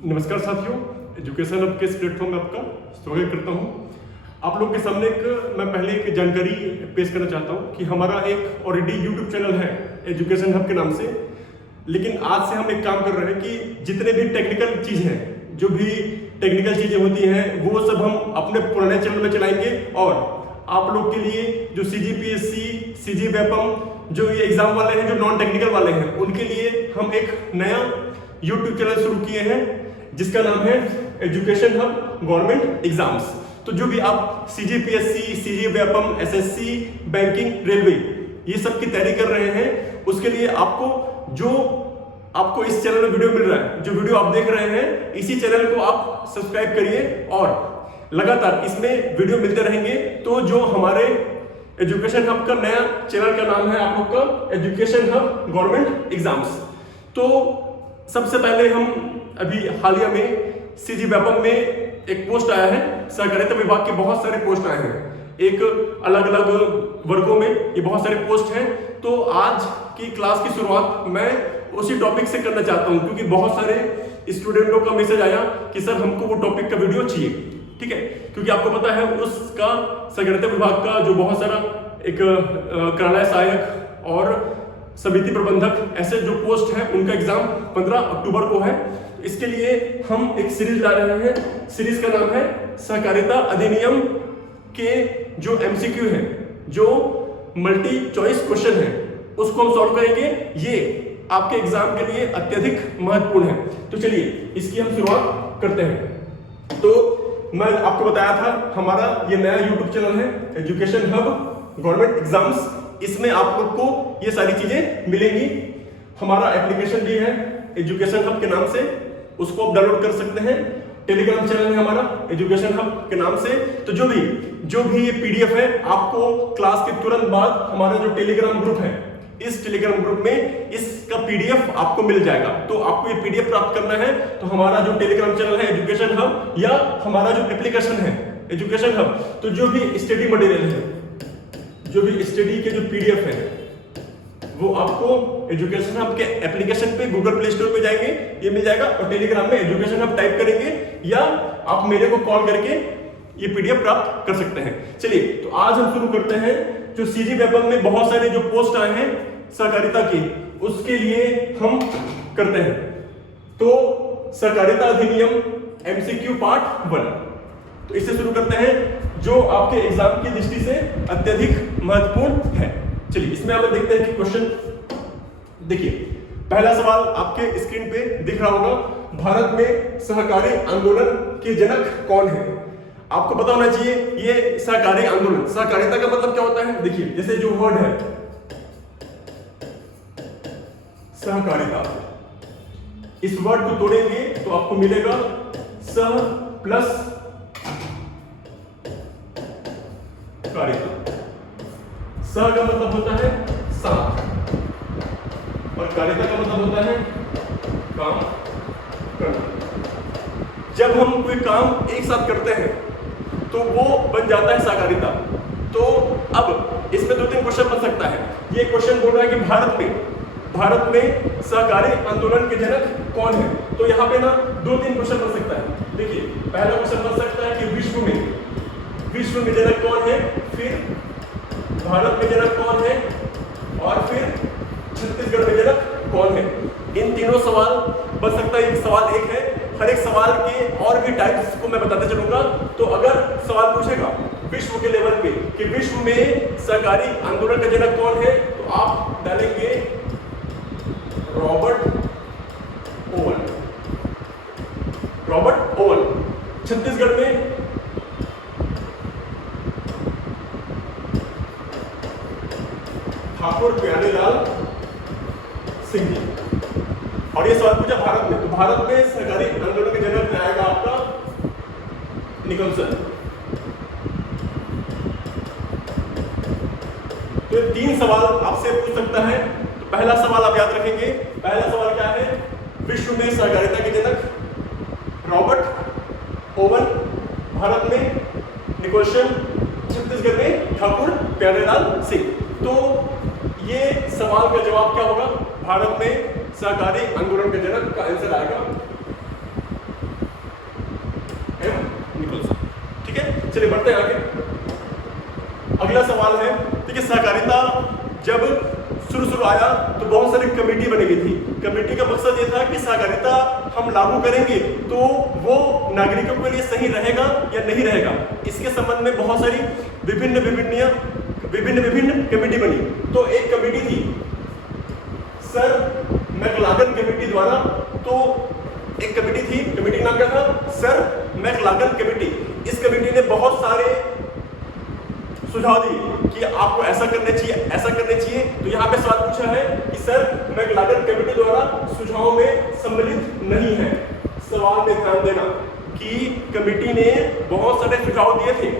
नमस्कार साथियों, education hub के इस प्लेटफॉर्म में आपका स्वागत करता हूं। आप लोग के सामने मैं पहले एक जानकारी पेश करना चाहता हूं कि हमारा एक ऑलरेडी यूट्यूब चैनल है एजुकेशन हब के नाम से। लेकिन आज से हम एक काम कर रहे हैं कि जितने भी टेक्निकल चीज़ हैं, जो भी टेक्निकल चीज़ें होती हैं, वो सब हम अपने पुराने चैनल में चलाएंगे और आप लोग के लिए जो CGPSC, CG वेपम जो ये एग्जाम वाले हैं, जो नॉन टेक्निकल वाले हैं, उनके लिए हम एक नया यूट्यूब चैनल शुरू किए हैं जिसका नाम है एजुकेशन हब गवर्नमेंट एग्जाम्स। तो जो भी आप CGPSC, CG Vyapam, SSC, banking, railway ये सब की तैयारी कर रहे हैं, उसके लिए आपको इस चैनल में वीडियो मिल रहा है, जो वीडियो आप देख रहे हैं, इसी चैनल को आप सब्सक्राइब करिए और लगातार इसमें वीडियो मिलते रहेंगे। तो जो हमारे एजुकेशन हब का नया चैनल का नाम है आप लोग का एजुकेशन हब गवर्नमेंट एग्जाम्स। तो सबसे पहले हम अभी हालिया में CG वेपम में एक पोस्ट आया है, सहकारिता विभाग के बहुत सारे पोस्ट आए हैं, एक अलग अलग वर्गों में ये बहुत सारे पोस्ट हैं। तो आज की क्लास की शुरुआत मैं उसी टॉपिक से करना चाहता हूं, क्योंकि बहुत सारे स्टूडेंटों का मैसेज आया कि सर हमको वो टॉपिक का वीडियो चाहिए, ठीक है, क्योंकि आपको पता है उसका सहकारिता विभाग का जो बहुत सारा एक कार्यालय सहायक और समिति प्रबंधक ऐसे जो पोस्ट है उनका एग्जाम 15 अक्टूबर को है। इसके लिए हम एक सीरीज ला रहे हैं, सीरीज का नाम है सहकारिता अधिनियम के जो MCQ है, जो मल्टी चॉइस क्वेश्चन है, उसको हम सॉल्व करेंगे। ये आपके एग्जाम के लिए अत्यधिक महत्वपूर्ण है। तो चलिए इसकी हम शुरुआत करते हैं। तो मैं आपको बताया था हमारा ये नया यूट्यूब चैनल है एजुकेशन हब गवर्नमेंट एग्जाम्स। इसमें आप लोग को ये सारी चीजें मिलेंगी। हमारा एप्लीकेशन भी है एजुकेशन हब के नाम से, उसको आप डाउनलोड कर सकते हैं। टेलीग्राम चैनल है हमारा एजुकेशन हब के नाम से। तो जो भी ये PDF है, आपको क्लास के तुरंत बाद हमारा जो टेलीग्राम ग्रुप है, इस टेलीग्राम ग्रुप में इसका PDF आपको मिल जाएगा। तो आपको ये PDF प्राप्त करना है तो हमारा जो टेलीग्राम चैनल है एजुकेशन हब या हमारा जो एप्लीकेशन है एजुकेशन हब, तो जो भी स्टडी मटेरियल है, जो भी स्टडी के जो PDF है, वो आपको एजुकेशन हब के एप्लीकेशन पे गूगल प्ले स्टोर पे जाएंगे, ये मिल जाएगा। और टेलीग्राम में एजुकेशन हब टाइप करेंगे या आप मेरे को कॉल करके ये PDF प्राप्त कर सकते हैं। चलिए तो आज हम शुरू करते हैं। जो CG वेपम में बहुत सारे जो पोस्ट आए हैं सहकारिता की, उसके लिए हम करते हैं। तो सहकारिता अधिनियम MCQ पार्ट 1, तो इससे शुरू करते हैं जो आपके एग्जाम की दृष्टि से अत्यधिक महत्वपूर्ण है। चलिए इसमें आप देखते हैं कि क्वेश्चन देखिए। पहला सवाल आपके स्क्रीन पे दिख रहा होगा, भारत में सहकारी आंदोलन के जनक कौन है? आपको पता होना चाहिए ये सहकारी आंदोलन, सहकारिता का मतलब क्या होता है। देखिए जैसे जो वर्ड है सहकारिता, इस वर्ड को तोड़ेंगे तो आपको मिलेगा सह प्लस कारिता। सह का मतलब होता है साथ और कारिता का मतलब होता है काम करना। जब हम कोई काम एक साथ करते हैं तो वो बन जाता है सहकारिता। तो अब इसमें 2-3 क्वेश्चन बन सकता है। ये क्वेश्चन बोल रहा है कि भारत में सहकारी आंदोलन के जनक कौन है। तो यहाँ पे ना 2-3 क्वेश्चन बन सकता है। देखिए पहला क्वेश्चन बन सकता है कि विश्व में जनक कौन है, फिर भारत में जनक कौन है, और फिर छत्तीसगढ़ में जनक कौन है। इन तीनों सवाल बन सकता है। एक सवाल एक है, हर एक सवाल के और भी टाइप्स को मैं बताते चलूंगा। तो अगर सवाल पूछेगा विश्व के लेवल पे कि विश्व में सहकारी आंदोलन का जनक कौन है, तो आप डालेंगे रॉबर्ट ओवन। छत्तीसगढ़ में ठाकुर प्यारेलाल सिंह जी। और ये सवाल पूछा भारत में, तो भारत में सहकारी आंदोलन के जनक में आएगा आपका निकलसन। तो ये 3 सवाल आपसे पूछ सकता है। तो पहला सवाल आप याद रखेंगे। पहला सवाल क्या है? विश्व में सहकारिता के जनक रॉबर्ट ओवन, भारत में निकोलसन, छत्तीसगढ़ में ठाकुर प्यारेलाल सिंह। तो ये सवाल का जवाब क्या होगा? भारत में सहकारी आंदोलन के जनक का आंसर आएगा चलिए बढ़ते हैं आगे। अगला सवाल है, देखिए सहकारिता जब शुरू आया तो बहुत सारी कमेटी बनी गई थी। कमेटी का मकसद ये था कि सहकारिता हम लागू करेंगे तो वो नागरिकों के लिए सही रहेगा या नहीं रहेगा, इसके संबंध में बहुत सारी विभिन्न कमेटी बनी। तो एक कमेटी थी सर मैकलागन कमेटी द्वारा, तो एक कमेटी थी, कमेटी का नाम क्या था? Sir Maclagan committee. इस कमेटी ने बहुत सारे सुझाव दिए कि आपको ऐसा करना चाहिए, ऐसा करना चाहिए। तो यहाँ पे सवाल पूछा है कि सर मैकलागन कमेटी द्वारा सुझावों में सम्मिलित नहीं है। सवाल में ध्यान देना कि कमेटी ने बहुत सारे सुझाव दिए थे,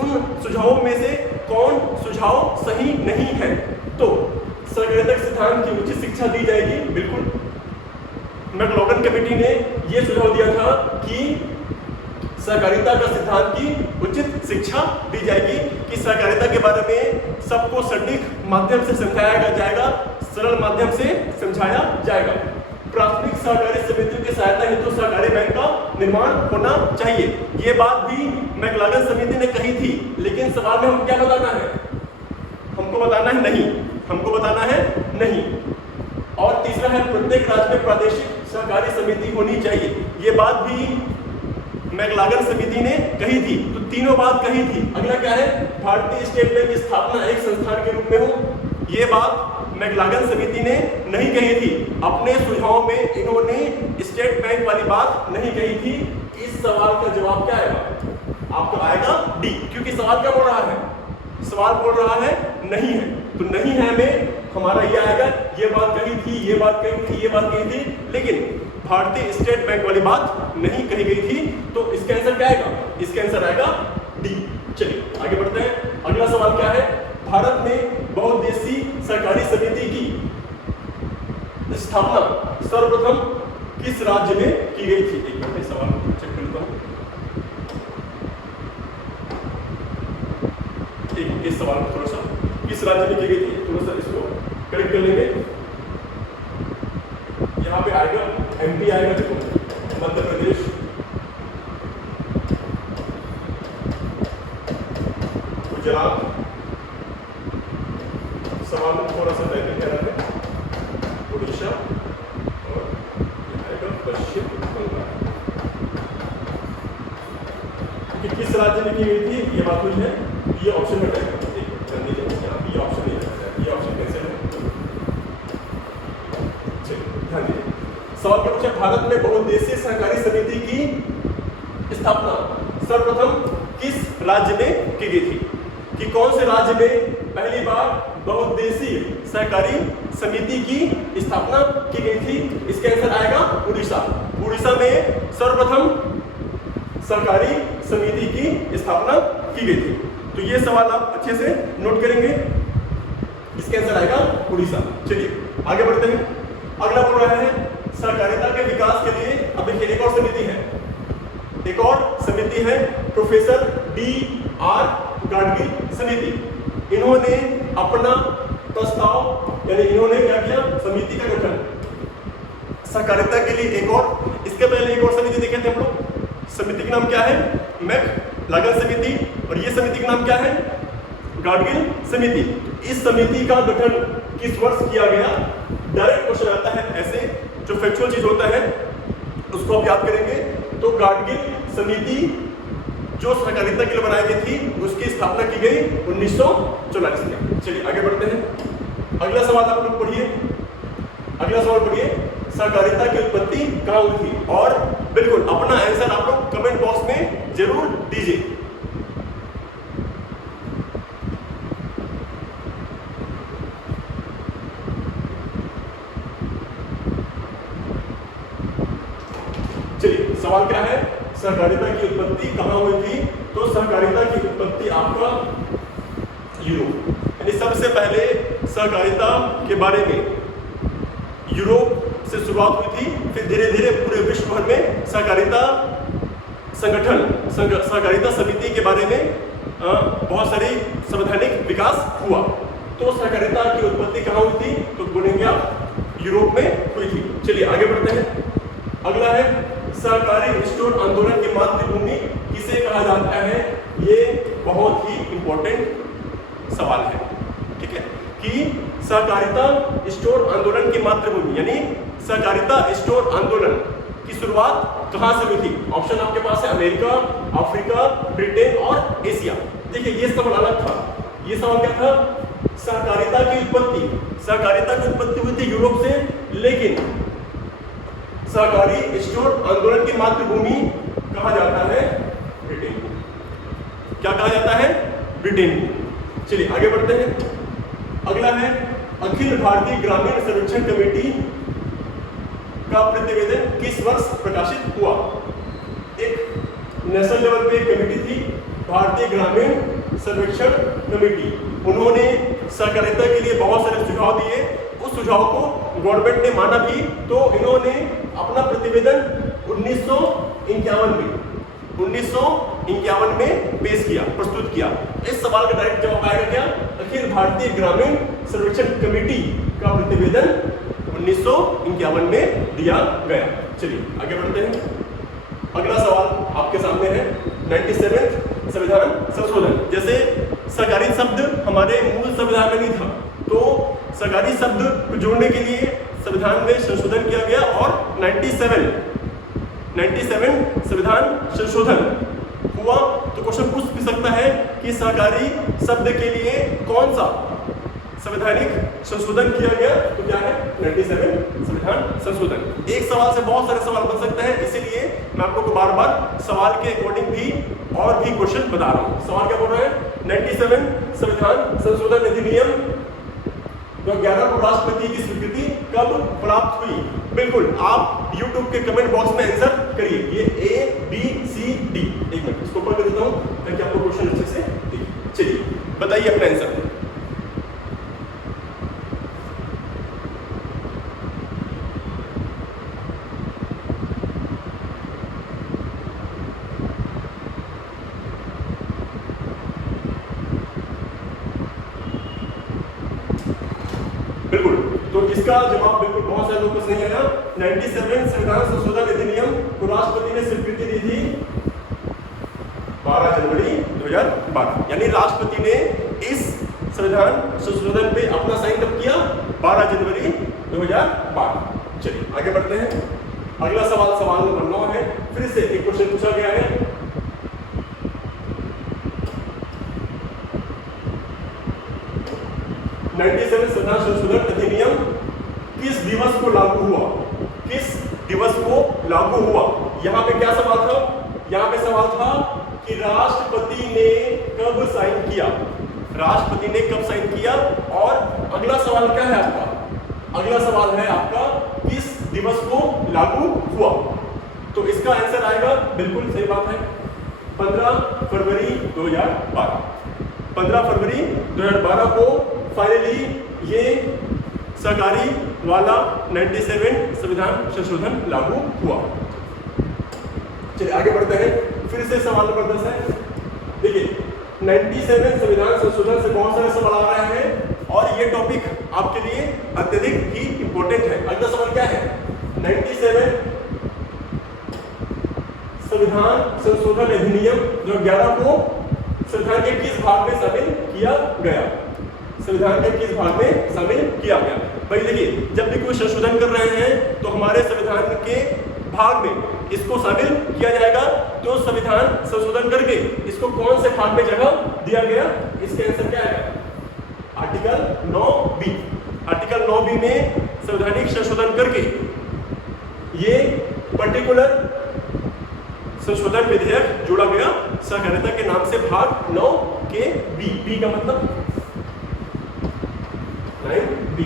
उन सुझावों में से कौन सुझाव सही नहीं है। तो सहकारिता के सिद्धांत की उचित शिक्षा दी जाएगी, बिल्कुल। मैकलागन कमेटी ने यह सुझाव दिया था कि सहकारिता का सिद्धांत की उचित शिक्षा दी जाएगी, कि सहकारिता के बारे में सबको सटीक माध्यम से समझाया जाएगा, सरल माध्यम से समझाया जाएगा। प्राथमिक सहकारी समितियों की सहायता हेतु सहकारी बैंक का निर्माण होना चाहिए। ये बात भी मैकलागन समिति ने कही थी, लेकिन सवाल में हम क्या बताना है? हमको बताना है नहीं, हमको बताना है नहीं। और तीसरा है प्रत्येक राज्य में प्रादेशिक सहकारी समिति होनी चाहिए। ये बात भी मैकलागन समिति ने कही थी। तो तीनों बात कही थी। अगला क्या है? भारतीय स्टेट बैंक की स्थापना एक संस्थान के रूप में हो। ये बात मैकलागन समिति ने नहीं कही थी। अपने सुझाव में इन्होंने स्टेट बैंक वाली बात नहीं कही थी। इस सवाल का जवाब क्या आएगा? आपका आएगा डी, क्योंकि सवाल क्या बोल रहा है? सवाल बोल रहा है नहीं है, तो नहीं है में हमारा ये आएगा, ये बात कही थी, ये बात कही थी, ये बात कही थी, लेकिन भारतीय स्टेट बैंक वाली बात नहीं कही गई थी। तो इसका आंसर क्या आएगा? इसका आंसर आएगा डी। चलिए आगे बढ़ते हैं। अगला सवाल क्या है? भारत में बहुउद्देशीय सहकारी समिति की स्थापना सर्वप्रथम किस राज्य में की गई थी? एक मिनट सवाल चेक कर लेता हूं। इस सवाल को थोड़ा सा किस राज्य में की गई थी, थोड़ा सा इसको करेक्ट कर लेंगे। यहाँ पे आएगा एमपी आएगा, देखो मध्य प्रदेश, गुजरात। सवाल में थोड़ा सा टाइपिंग करना है, उड़ीसा और आएगा पश्चिम बंगाल। कि किस राज्य में की गई थी ये बात हुई है, ये ऑप्शन हटाएगा। ये ऑप्शन नहीं है, ये ऑप्शन कैंसिल है। ध्यान दीजिए, सवाल क्या पूछा? भारत में बहुउद्देशीय सहकारी समिति की स्थापना सर्वप्रथम किस राज्य में की गई थी? कि कौन से राज्य में पहली बार बहुउद्देशीय सहकारी समिति की स्थापना की गई थी? इसका आंसर आएगा उड़ीसा। उड़ीसा में सर्वप्रथम सहकारी समिति की स्थापना की गई थी। तो ये सवाल आप अच्छे से नोट करेंगे, इसका आंसर आएगा उड़ीसा। चलिए आगे बढ़ते हैं। अगला बोल रहा है सहकारिता के विकास के लिए, अब देखिए एक और समिति है, एक और समिति है प्रोफेसर D.R. गाडगिल समिति। इन्होंने अपना प्रस्ताव, यानी इन्होंने क्या किया? समिति का गठन सहकारिता के लिए एक और, इसके पहले एक और समिति देखे थे हम लोग। समिति का नाम क्या है? मैकलागन समिति। और ये समिति का नाम क्या है? गाडगिल समिति। इस समिति का गठन किस वर्ष किया गया? डायरेक्ट क्वेश्चन आता है, ऐसे जो फैक्चुअल चीज होता है उसको आप याद करेंगे। तो गाडगिल समिति जो सहकारिता के लिए बनाई गई थी, उसकी स्थापना की गई 1944 में। चलिए आगे बढ़ते हैं। अगला सवाल आप लोग पढ़िए, अगला सवाल पढ़िए, सहकारिता की उत्पत्ति कहाँ हुई थी? और बिल्कुल अपना आंसर आप लोग कमेंट बॉक्स में जरूर दीजिए। चलिए सवाल क्या है? सहकारिता की उत्पत्ति कहाँ हुई थी? तो सहकारिता की उत्पत्ति आपका यूरोप, यानी सबसे पहले सहकारिता के बारे में यूरोप से शुरुआत हुई थी। फिर धीरे धीरे पूरे विश्व भर में सहकारिता संगठन, सहकारिता समिति के बारे में बहुत सारी संवैधानिक विकास हुआ। तो सहकारिता की उत्पत्ति कहाँ हुई थी? तो बोलेंगे आप यूरोप में हुई थी। चलिए आगे बढ़ते हैं। अगला है सहकारी स्टोर आंदोलन की मातृभूमि किसे किसे कहा जाता है, ये बहुत ही इंपॉर्टेंट सवाल है, ठीक है, कि सहकारिता स्टोर आंदोलन की मातृभूमि यानी सहकारिता स्टोर आंदोलन की शुरुआत कहां से हुई थी? ऑप्शन आपके पास है अमेरिका, अफ्रीका, ब्रिटेन और एशिया। देखिए ये सवाल अलग था, ये सवाल क्या था, सहकारिता की उत्पत्ति हुई थी यूरोप से, लेकिन सहकारी स्टोर आंदोलन की मातृभूमि कहा जाता है ब्रिटेन को। क्या कहा जाता है? ब्रिटेन को। चलिए आगे बढ़ते हैं। अगला है अखिल भारतीय ग्रामीण सर्वेक्षण कमेटी का प्रतिवेदन किस वर्ष प्रकाशित हुआ? एक नेशनल लेवल पे कमेटी थी, भारतीय ग्रामीण सर्वेक्षण कमेटी। उन्होंने सहकारिता के लिए बहुत सारे सुझाव दिए, उस सुझाव को गवर्नमेंट ने माना भी, तो इन्होंने अपना प्रतिवेदन 1951 में पेश किया, प्रस्तुत किया। इस सवाल का डायरेक्ट जवाब आएगा क्या? अखिल भारतीय ग्रामीण सर्वेक्षण कमेटी का प्रतिवेदन 1951 में दिया गया। चलिए आगे बढ़ते हैं। अगला सवाल आपके सामने है 97 संविधान संशोधन। जैसे सहकारी शब्द हमारे मूल संविधान में नहीं था, तो सहकारी शब्द को जोड़ने के लिए संविधान में संशोधन किया गया और 97 संविधान संशोधन हुआ। तो क्वेश्चन पूछ भी सकता है कि सहकारी शब्द के लिए कौन सा संवैधानिक संशोधन किया गया? तो क्या है? 97 संविधान संशोधन। एक सवाल से बहुत सारे सवाल बन सकते हैं, इसीलिए मैं आप लोग को बार बार सवाल के अकॉर्डिंग भी और भी क्वेश्चन बता रहा हूं। सवाल क्या बोल रहे हैं? 97 संविधान संशोधन अधिनियम 2011 को राष्ट्रपति की स्वीकृति कब प्राप्त हुई? बिल्कुल, आप YouTube के कमेंट बॉक्स में आंसर करिए। ये ABCD, एक मिनट इसको ऊपर कर देता हूं ताकि आपको क्वेश्चन अच्छे से दिखे। चलिए बताइए अपना आंसर। बिल्कुल, तो इसका जवाब बिल्कुल बहुत सारे लोगों को नहीं आया। 97 संविधान संशोधन अधिनियम को राष्ट्रपति ने स्वीकृति दी थी 12 जनवरी 2012, यानी राष्ट्रपति ने इस संविधान संशोधन पे अपना साइन कब किया? 12 जनवरी 2012। चलिए आगे बढ़ते हैं। अगला सवाल नंबर 9 है। फिर से एक क्वेश्चन पूछा गया है, संविधान संशोधन अधिनियम किस दिवस को लागू हुआ? किस दिवस को लागू हुआ? यहां पे क्या सवाल था? यहां पे सवाल था कि राष्ट्रपति ने कब साइन किया? राष्ट्रपति ने कब साइन किया? और अगला सवाल क्या है आपका? अगला सवाल है आपका किस दिवस को लागू हुआ? तो इसका आंसर आएगा, बिल्कुल सही बात है, 15 फरवरी 2012। 15 फरवरी 2012 को फाइनली ये सहकारी वाला 97 संविधान संशोधन लागू हुआ। चलिए आगे बढ़ते हैं। फिर से सवाल नंबर 10 है। देखिए 97 संविधान संशोधन से बहुत सारे सवाल आ रहे हैं और ये टॉपिक आपके लिए अत्यधिक ही इंपॉर्टेंट है। अगला सवाल क्या है? 97 संविधान संशोधन अधिनियम 2011 को संविधान के किस भाग में शामिल किया गया? संविधान के किस भाग में शामिल किया गया? भाई देखिए, जब भी कोई संशोधन कर रहे हैं तो हमारे संविधान के भाग में इसको शामिल किया जाएगा। तो संविधान संशोधन करके इसको कौन से भाग में जगह दिया गया? इसका आंसर क्या है? Article 9B। आर्टिकल 9B में संवैधानिक संशोधन करके ये पर्टिकुलर संशोधन विधेयक जोड़ा गया सहकारिता के नाम से भाग 9 के बी का मतलब 9B।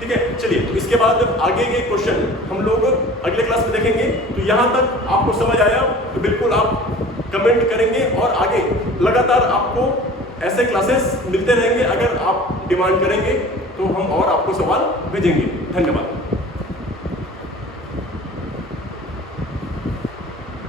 ठीक है, चलिए तो इसके बाद आगे के क्वेश्चन हम लोग अगले क्लास में देखेंगे। तो यहां तक आपको समझ आया तो बिल्कुल आप कमेंट करेंगे और आगे लगातार आपको ऐसे क्लासेस मिलते रहेंगे। अगर आप डिमांड करेंगे तो हम और आपको सवाल भेजेंगे। धन्यवाद।